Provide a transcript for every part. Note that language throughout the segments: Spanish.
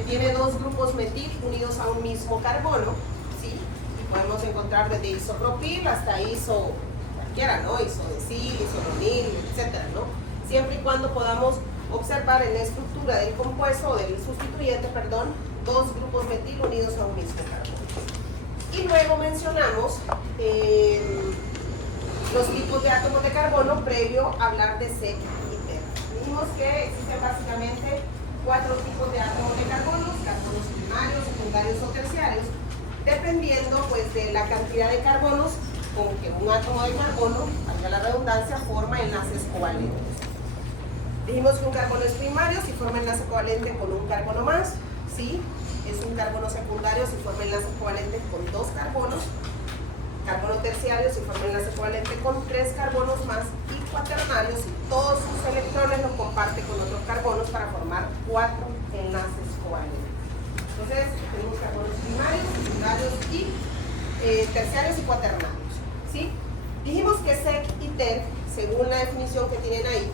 tiene dos grupos metil unidos a un mismo carbono, ¿sí? Y podemos encontrar desde isopropil hasta iso, cualquiera, ¿no? Isodesil, isononil, etcétera, ¿no? Siempre y cuando podamos observar en la estructura del compuesto o del sustituyente, perdón, dos grupos metil unidos a un mismo carbono. Y luego mencionamos los tipos de átomos de carbono previo a hablar de SEC y TER. Dijimos que existen básicamente 4 tipos de átomos de carbonos primarios, secundarios o terciarios, dependiendo pues de la cantidad de carbonos con que un átomo de carbono, valga la redundancia, forma enlaces covalentes. Dijimos que un carbono es primario si forma enlace covalente con un carbono más, ¿sí? Es un carbono secundario si forma enlace covalente con 2 carbonos, carbono terciario si forma enlace covalente con 3 carbonos más, y cuaternario si todos sus electrones los comparte con otros carbonos para formar 4 enlaces covalentes. Entonces tenemos carbonos primarios, secundarios y terciarios y cuaternarios, ¿sí? Dijimos que SEC y TER, según la definición que tienen ahí,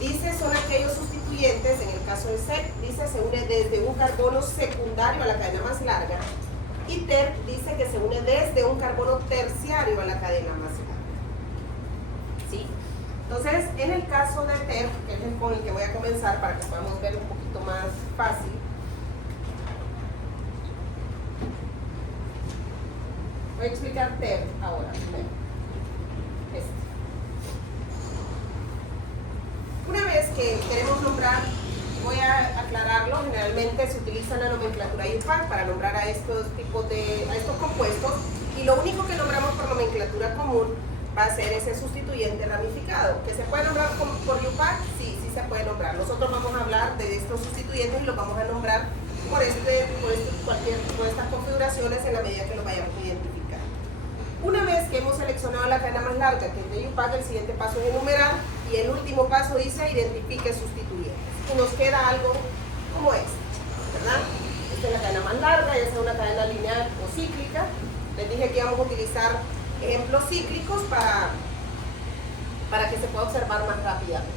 dice son aquellos sustituyentes. En el caso de SEC dice se une desde un carbono secundario a la cadena más larga, y TER dice que se une desde un carbono terciario a la cadena más larga, ¿sí? Entonces, en el caso de TER, que es el con el que voy a comenzar para que podamos ver un poquito más fácil, voy a explicar TER ahora primero. Una vez que queremos nombrar, voy a aclararlo, generalmente se utiliza la nomenclatura IUPAC para nombrar a estos tipos de, a estos compuestos, y lo único que nombramos por nomenclatura común va a ser ese sustituyente ramificado. ¿Que se puede nombrar por IUPAC? Sí, sí se puede nombrar. Nosotros vamos a hablar de estos sustituyentes y los vamos a nombrar por cualquier tipo de estas configuraciones en la medida que los vayamos a identificar. Una vez que hemos seleccionado la cadena más larga, que es de IUPAC, el siguiente paso es enumerar, y el último paso dice identifique sustituyentes. Y nos queda algo como este, ¿verdad? Esta es la cadena más larga, y esta es una cadena lineal o cíclica. Les dije que íbamos a utilizar ejemplos cíclicos para que se pueda observar más rápidamente.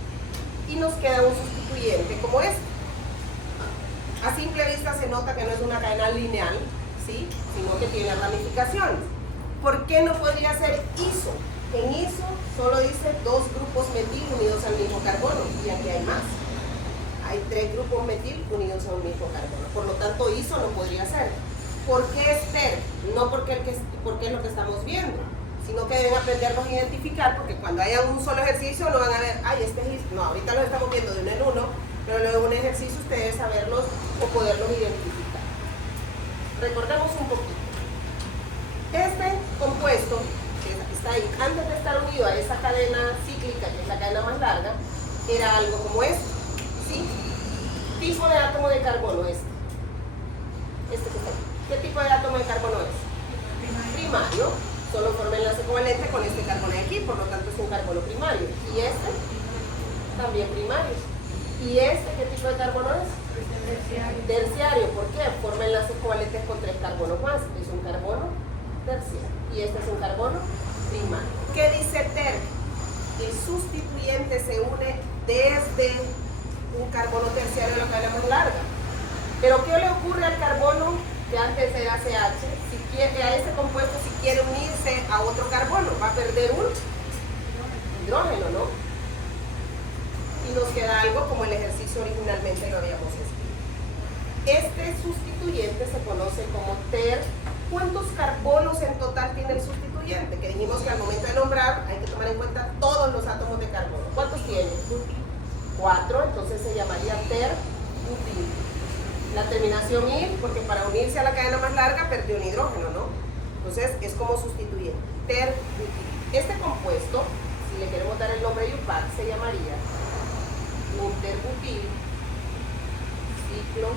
Y nos queda un sustituyente como este. A simple vista se nota que no es una cadena lineal, ¿sí? Sino que tiene ramificaciones. ¿Por qué no podría ser ISO? En ISO solo dice 2 grupos metil unidos al mismo carbono, y aquí hay más. Hay 3 grupos metil unidos a un mismo carbono. Por lo tanto, ISO no podría ser. ¿Por qué es TER? No porque es lo que estamos viendo, sino que deben aprenderlos a identificar, porque cuando haya un solo ejercicio no van a ver, ay, este es ISO. No, ahorita los estamos viendo de uno en uno, pero luego en un ejercicio ustedes saberlos o poderlos identificar. Recordemos un poquito. Este compuesto que está ahí, antes de estar unido a esa cadena cíclica, que es la cadena más larga, era algo como esto, ¿sí? Tipo de átomo de carbono este que está aquí. ¿Qué tipo de átomo de carbono es? Primario. Solo forma enlace covalente con este carbono de aquí, por lo tanto es un carbono primario. Y este también primario. ¿Y este qué tipo de carbono es? Terciario. ¿Por qué? Forma enlaces covalentes con 3 carbonos más. Es un carbono terciario. Y este es un carbono primario. ¿Qué dice TER? El sustituyente se une desde un carbono terciario a la cadena más larga. Pero ¿qué le ocurre al carbono que antes era CH? A este compuesto, si quiere unirse a otro carbono, va a perder un hidrógeno, ¿no? Y nos queda algo como el ejercicio originalmente lo habíamos escrito. Este sustituyente se conoce como TER. ¿Cuántos carbonos en total tiene el sustituyente? Que dijimos que al momento de nombrar hay que tomar en cuenta todos los átomos de carbono. ¿Cuántos tiene? 4, entonces se llamaría TER butil. La terminación IR, porque para unirse a la cadena más larga perdió un hidrógeno, ¿no? Entonces es como sustituyente. TER butil. Este compuesto, si le queremos dar el nombre IUPAC, se llamaría un TER butil ciclo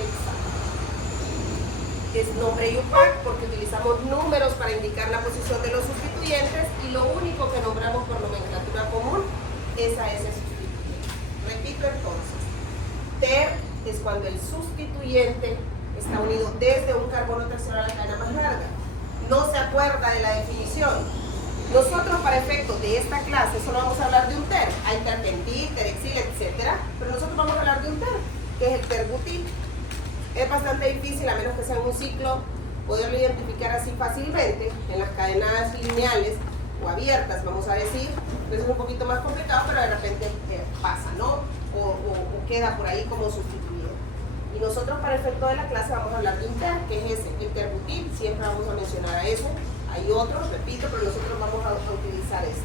hexano. Es nombre IUPAC porque utilizamos números para indicar la posición de los sustituyentes, y lo único que nombramos por nomenclatura común es a ese sustituyente. Repito entonces, TER es cuando el sustituyente está unido desde un carbono terciario a la cadena más larga. No se acuerda de la definición. Nosotros, para efectos de esta clase, solo vamos a hablar de un TER. Hay terpentil, terexil, etc. Pero nosotros vamos a hablar de un TER, que es el TER Es bastante difícil, a menos que sea en un ciclo, poderlo identificar así fácilmente. En las cadenas lineales o abiertas, vamos a decir, pues es un poquito más complicado, pero de repente pasa, ¿no? O queda por ahí como sustituido. Y nosotros para efecto de la clase vamos a hablar de un TER, que es ese, el TER butil. Siempre vamos a mencionar a ese. Hay otros, repito, pero nosotros vamos a utilizar este.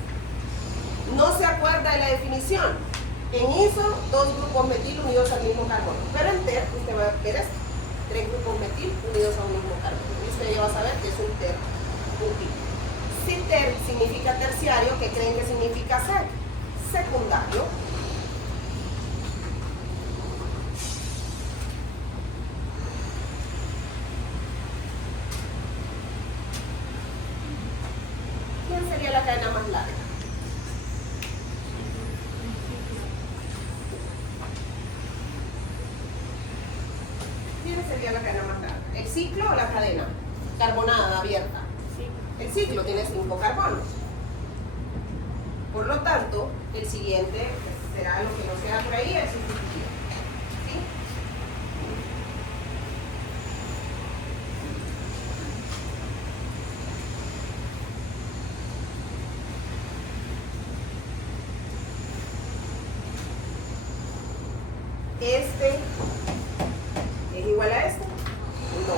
No se acuerda de la definición. En ISO, 2 grupos metil unidos al mismo carbono. Pero en TER, usted va a ver esto. 3 grupos metil unidos a un mismo carbono. Y usted ya va a saber que es un TER butil. Si TER significa terciario, ¿qué creen que significa SEC? Secundario. ¿Quién sería la cadena más larga? ¿Quién sería la cadena más larga? ¿El ciclo o la cadena? Carbonada, abierta. El ciclo tiene 5 carbonos. Por lo tanto, el siguiente será lo que nos queda por ahí, el sustitutivo. ¿Sí? Este es igual a este. No,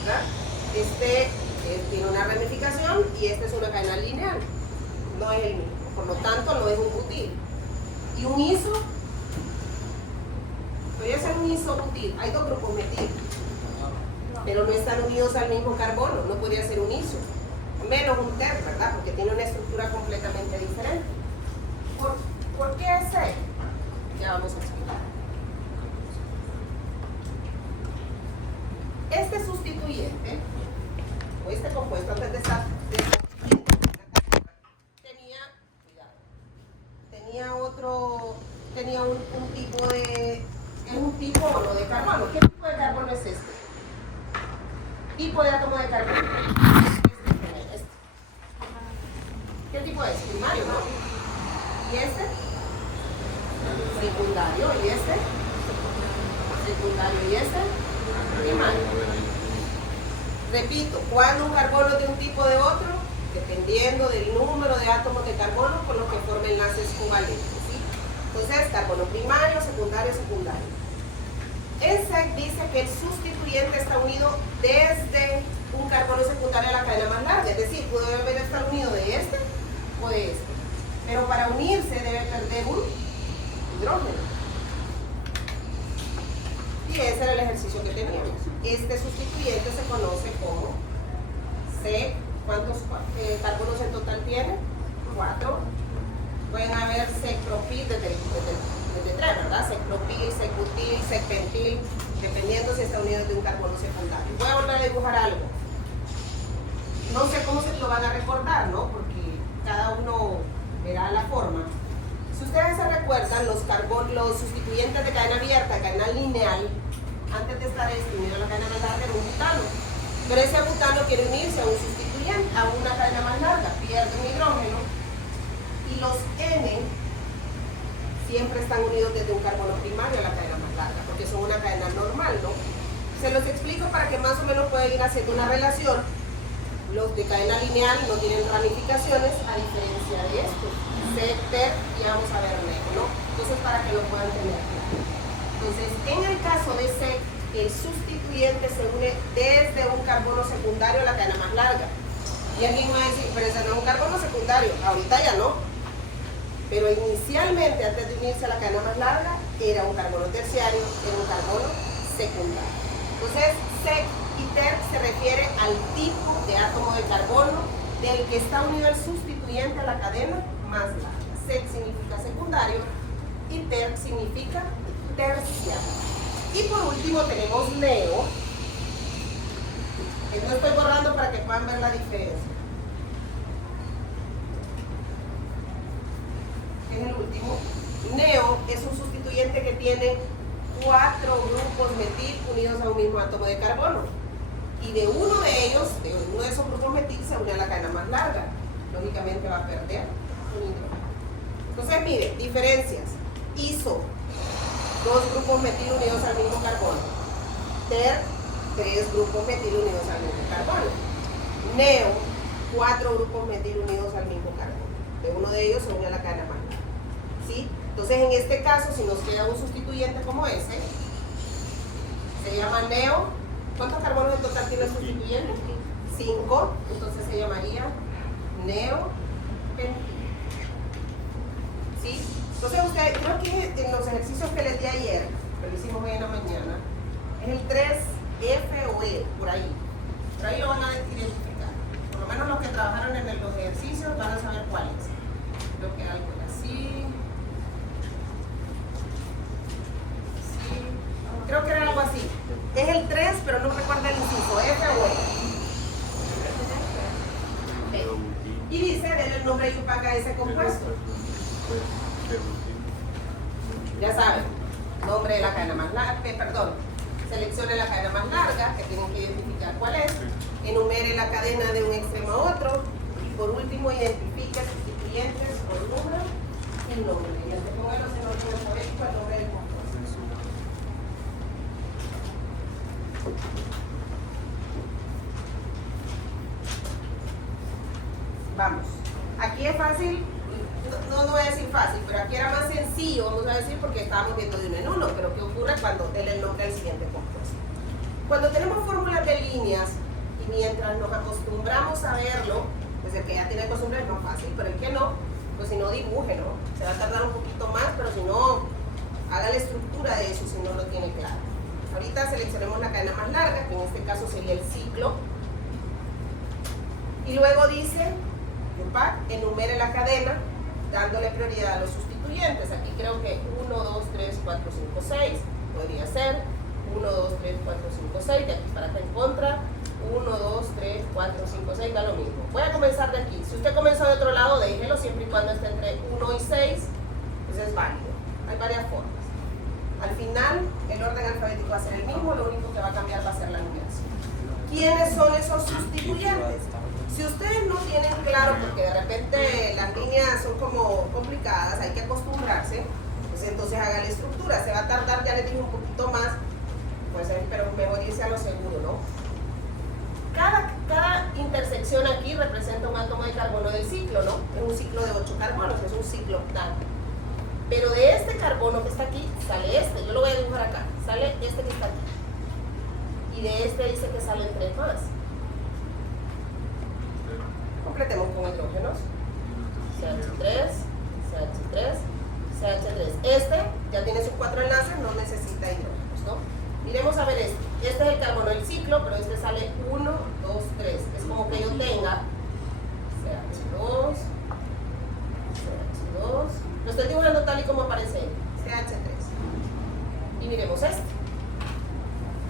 ¿verdad? Este tiene una ramificación y esta es una cadena lineal. No es el mismo. Por lo tanto, no es un butil. ¿Y un iso? Podría ser un isobutil. Hay 2 grupos metil, pero no están unidos al mismo carbono. No podría ser un iso. Menos un TER, ¿verdad? Porque tiene una estructura completamente diferente. ¿Por qué es C? Ya vamos a explicar. Este sustituyente, o este compuesto antes de estar tenía un tipo de, es un tipo no de carbono. ¿Qué tipo de carbono es este? Tipo de átomo de carbono. Este. ¿Qué tipo es? Primario, ¿no? ¿Y este? Secundario. ¿Y este? Secundario. ¿Y este? Primario. Repito, ¿cuándo un carbono es de un tipo de otro? Dependiendo del número de átomos de carbono con los que forma enlaces covalentes. Entonces, carbono primario, secundario, secundario. En SEC dice que el sustituyente está unido desde un carbono secundario a la cadena más larga. Es decir, puede haber estado unido de este o de este. Pero para unirse debe perder un hidrógeno. Y ese era el ejercicio que teníamos. Este sustituyente se conoce como SEC. ¿Cuántos carbonos en total tiene? 4. Pueden haber secpropil desde 3, ¿verdad? Secpropil, secbutil, secpentil, dependiendo si está unido de un carbono secundario. Voy a volver a dibujar algo. No sé cómo se lo van a recordar, ¿no? Porque cada uno verá la forma. Si ustedes se recuerdan, los sustituyentes de cadena abierta, cadena lineal, antes de estar unido a la cadena más larga era un butano. Pero ese butano quiere unirse a un sustituyente, a una cadena más larga, pierde un hidrógeno. Y los N siempre están unidos desde un carbono primario a la cadena más larga, porque son una cadena normal, ¿no? Se los explico para que más o menos puedan ir haciendo una relación. Los de cadena lineal no tienen ramificaciones, a diferencia de estos. SEC, TER, y vamos a ver luego, ¿no? Entonces, para que lo puedan tener claro. Entonces, en el caso de SEC, el sustituyente se une desde un carbono secundario a la cadena más larga. Y alguien va a decir, pero ese no es un carbono secundario. Ahorita ya no. Pero inicialmente, antes de unirse a la cadena más larga, era un carbono terciario, era un carbono secundario. Entonces, SEC y TER se refiere al tipo de átomo de carbono del que está unido el sustituyente a la cadena más larga. SEC significa secundario y TER significa terciario. Y por último tenemos NEO. Esto estoy borrando para que puedan ver la diferencia. Es el último. NEO es un sustituyente que tiene 4 grupos metil unidos a un mismo átomo de carbono. Y de uno de ellos, de uno de esos grupos metil, se une a la cadena más larga. Lógicamente va a perder un hidrógeno. Entonces, mire, diferencias. ISO, 2 grupos metil unidos al mismo carbono. Ter, 3 grupos metil unidos al mismo carbono. Neo, 4 grupos metil unidos al mismo carbono. De uno de ellos se une a la cadena más larga. ¿Sí? Entonces, en este caso, si nos queda un sustituyente como ese, se llama neo. ¿Cuántos carbonos en total tiene el sustituyente? 5. Entonces se llamaría neopentil. ¿Sí? Entonces, ustedes, creo que en los ejercicios que les di ayer, que lo hicimos hoy en la mañana, es el 3F o E, por ahí. Por ahí lo van a identificar. Por lo menos los que trabajaron en los ejercicios van a saber cuál es. Creo que algo así. Sí. Creo que era algo así. Es el 3, pero no recuerda el inciso, F o E. Y dice, denle el nombre y opaca a ese compuesto. Ya saben, nombre de la cadena más larga, seleccione la cadena más larga, que tienen que identificar cuál es, enumere la cadena de un extremo a otro, y por último identifique sustituyentes por número y nombre. Y antepóngalos en orden alfabético al nombre del compuesto. Vamos, aquí es fácil, no voy a decir fácil, pero aquí era más sencillo, vamos a decir, porque estábamos viendo de uno en uno, pero ¿qué ocurre cuando denle el nombre al siguiente compuesto? Cuando tenemos fórmulas de líneas y mientras nos acostumbramos a verlo, pues el que ya tiene costumbre es más fácil, pero el que no, pues si no dibuje, ¿no? Se va a tardar un poquito más, pero si no, haga la estructura de eso si no lo tiene claro. Ahorita seleccionemos la cadena más larga, que en este caso sería el ciclo, y luego dice, enumere la cadena, dándole prioridad a los sustituyentes. Aquí creo que 1, 2, 3, 4, 5, 6, podría ser 1, 2, 3, 4, 5, 6, de aquí para acá en contra, 1, 2, 3, 4, 5, 6, da lo mismo. Voy a comenzar de aquí. Si usted comenzó de otro lado, déjelo siempre y cuando esté entre 1 y 6, pues es válido. Hay varias formas. Al final, el orden alfabético va a ser el mismo, lo único que va a cambiar va a ser la numeración. ¿Quiénes son esos sustituyentes? Si ustedes no tienen claro, porque de repente las líneas son como complicadas, hay que acostumbrarse, pues entonces haga la estructura. Se va a tardar, ya les dije, un poquito más, pues, pero mejor irse a lo seguro, ¿no? Cada intersección aquí representa un átomo de carbono del ciclo, ¿no? Es un ciclo de 8 carbonos, es un ciclo octal. Pero de este carbono que está aquí, sale este, yo lo voy a dibujar acá, sale este que está aquí. Y de este dice que salen 3 más. Completemos con hidrógenos. CH3, CH3, CH3. Este ya tiene sus 4 enlaces, no necesita hidrógenos, ¿no? Miremos a ver este. Este es el carbono del ciclo, pero este sale 1, 2, 3. Es como que yo tenga CH2, CH2. Lo estoy dibujando tal y como aparece ahí. CH3. Y miremos este.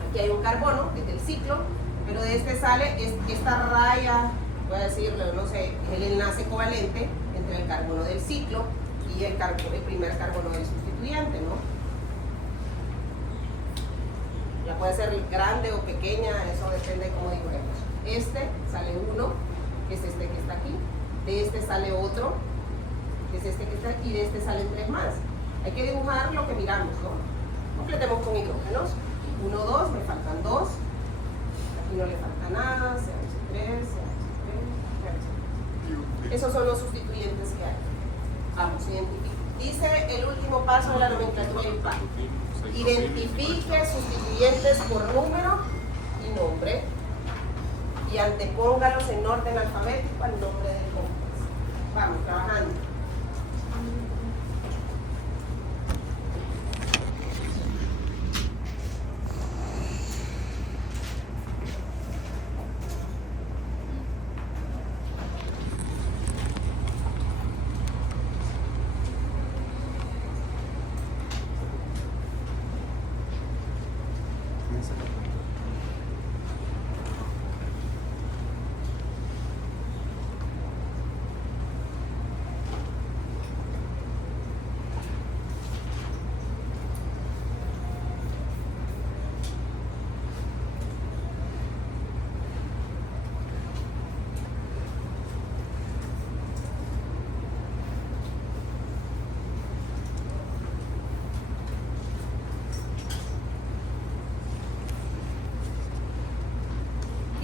Aquí hay un carbono, que es del ciclo, pero de este sale esta raya, voy a decirle, no sé, es el enlace covalente entre el carbono del ciclo y el primer carbono del sustituyente, ¿no? Ya puede ser grande o pequeña, eso depende de cómo dibujemos. Este sale 1, que es este que está aquí, de este sale otro, que es este que está aquí, y de este salen 3 más. Hay que dibujar lo que miramos, ¿no? Completemos con hidrógenos. 1, 2, me faltan 2. Aquí no le falta nada, CH3, CH3, CH3. Esos son los sustituyentes que hay. Vamos, identifique. Dice el último paso de la nomenclatura impar. Identifique sustituyentes por número y nombre y antepóngalos en orden alfabético al nombre del compuesto. Vamos, trabajando.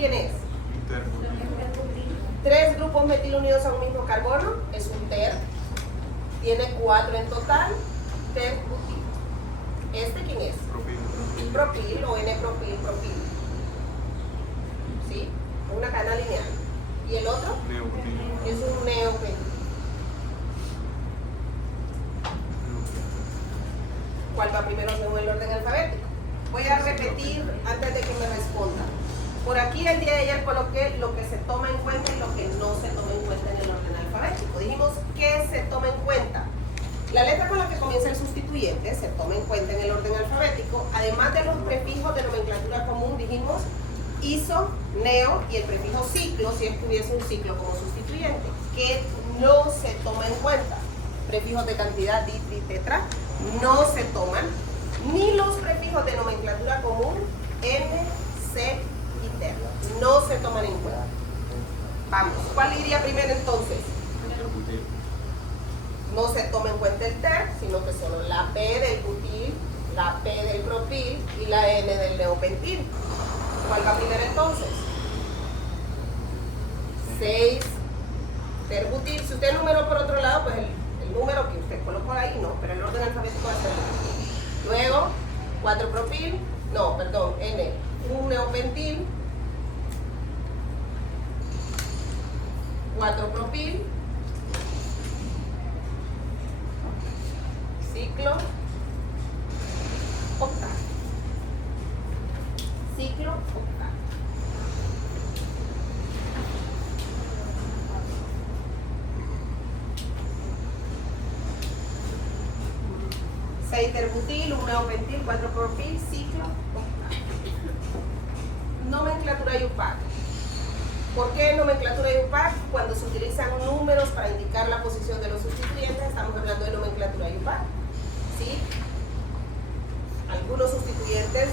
quién es? Ter. 3 grupos metil unidos a un mismo carbono, es un ter. Tiene 4 en total, ter-butil. ¿Este quién es? Propil. Propil o N-propil, propil. ¿Sí? Una cadena lineal. ¿Y el otro? Neobutil. Es un neopentil. ¿Cuál va primero según el orden alfabético? Voy a repetir antes de que me respondan. Por aquí el día de ayer coloqué lo que se toma en cuenta y lo que no se toma en cuenta en el orden alfabético. Dijimos que se toma en cuenta. La letra con la que comienza el sustituyente se toma en cuenta en el orden alfabético. Además de los prefijos de nomenclatura común, dijimos iso, neo y el prefijo ciclo, si es que hubiese un ciclo como sustituyente, que no se toma en cuenta. Prefijos de cantidad, di, tri, tetra, no se toman, ni los prefijos de nomenclatura común, n, c y ter, no se toman en cuenta. Vamos, ¿cuál iría primero entonces? Neobutil. No se toma en cuenta el ter, sino que solo la P del butil, la P del propil y la N del neopentil. ¿Cuál va primero entonces? 6 terbutil. Si usted numeró por otro lado, pues el número que usted colocó ahí no, pero el orden alfabético va a ser el mismo. Luego, 4 propil, no, perdón, N, un neopentil, 4 propil, ciclo, octavo. Ciclo, octavo. Terbutil, un neopentil, 4 propil, ciclo, octavo. Nomenclatura IUPAC. ¿Por qué nomenclatura IUPAC? Cuando se utilizan números para indicar la posición de los sustituyentes, estamos hablando de nomenclatura IUPAC. ¿Sí? Algunos sustituyentes,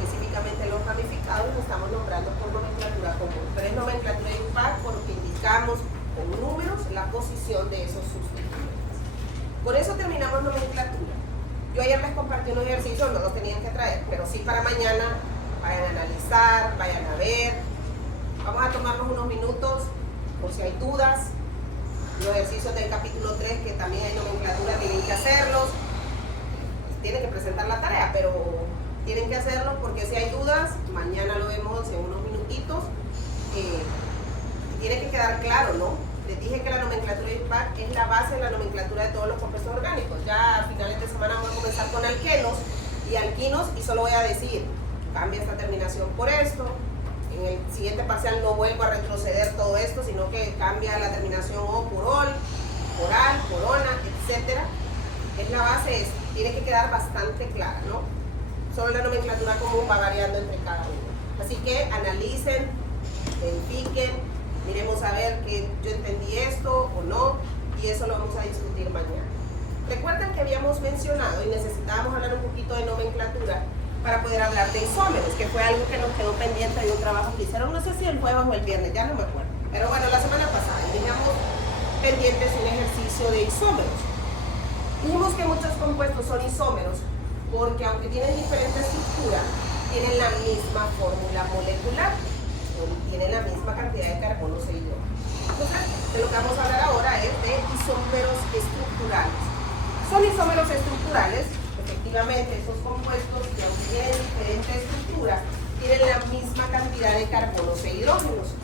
específicamente los ramificados, los estamos nombrando por nomenclatura común. Pero es nomenclatura IUPAC porque indicamos con números la posición de esos sustituyentes. Por eso terminamos nomenclatura. Yo ayer les compartí unos ejercicios, no los tenían que traer, pero sí para mañana vayan a analizar, vayan a ver. Vamos a tomarnos unos minutos por si hay dudas. Los ejercicios del capítulo 3, que también hay nomenclatura, tienen que hacerlos. Tienen que presentar la tarea, pero tienen que hacerlo porque si hay dudas, mañana lo vemos en unos minutitos. Tiene que quedar claro, ¿no? Les dije que la nomenclatura IUPAC es la base de la nomenclatura de todos los compuestos orgánicos. Ya a finales de semana vamos a comenzar con alquenos y alquinos y solo voy a decir, cambia esta terminación por esto. En el siguiente parcial no vuelvo a retroceder todo esto, sino que cambia la terminación O por OL, por AL, por ONA, etc. Es la base, tiene que quedar bastante clara, ¿no? Solo la nomenclatura común va variando entre cada uno. Así que analicen, verifiquen, miremos a ver que yo entendí esto o no, y eso lo vamos a discutir mañana. Recuerden que habíamos mencionado y necesitábamos hablar un poquito de nomenclatura para poder hablar de isómeros, que fue algo que nos quedó pendiente de un trabajo que hicieron, no sé si el jueves o el viernes, ya no me acuerdo. Pero bueno, la semana pasada teníamos pendientes un ejercicio de isómeros. Dijimos que muchos compuestos son isómeros porque aunque tienen diferente estructura, tienen la misma fórmula molecular, tienen la misma cantidad de carbono e hidrógeno. Entonces, de lo que vamos a hablar ahora es de isómeros estructurales. Son isómeros estructurales, efectivamente, esos compuestos que aunque tienen diferente estructura, tienen la misma cantidad de carbonos e hidrógenos.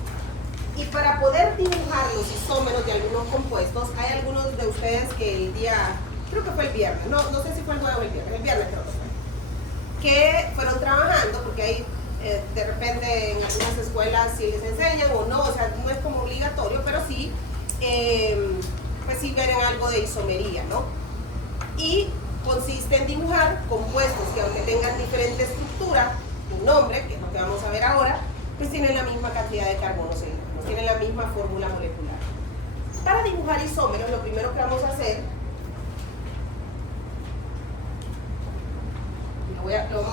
Y para poder dibujar los isómeros de algunos compuestos, hay algunos de ustedes que el día, creo que fue el viernes, no sé si fue el jueves o el viernes creo que fue, que fueron trabajando, porque hay de repente en algunas escuelas sí les enseñan o no, o sea, no es como obligatorio, pero sí, pues sí ven algo de isomería, ¿no? Y consiste en dibujar compuestos que aunque tengan diferente estructura y nombre, que es lo que vamos a ver ahora, pues tienen la misma cantidad de carbonos e hidrógenos, tienen la misma fórmula molecular. Para dibujar isómeros, lo primero que vamos a hacer, lo